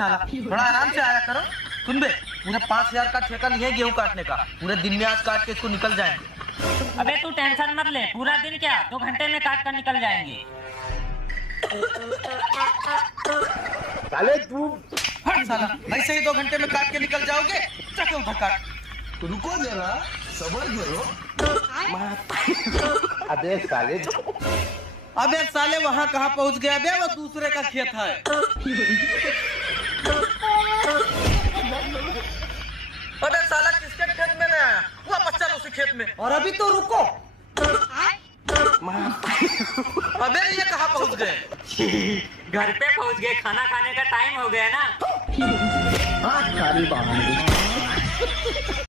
साला थोड़ा आराम से आया करो। सुन बे, पूरे 5,000 का ठेका नहीं है गेहूं काटने का, पूरे दिन में आज काट के इसको निकल जाएंगे। अबे तू टेंशन मत ले, पूरा दिन क्या 2 घंटे में काट कर निकल जाएंगे। साले तू हट साला, ऐसे ही 2 घंटे में काट के निकल जाओगे? चलो उधर काट। रुको जरा, सबर करो। अबे साले, अबे साले वहाँ कहाँ पहुँच गया बे? वो दूसरे का खेत है। अबे साला किसके खेत में गया? वापस चल उसी खेत में। और अभी तो रुको। अबे ये कहाँ पहुँच गए? घर पे पहुंच गए, खाना खाने का टाइम हो गया ना। हाँ,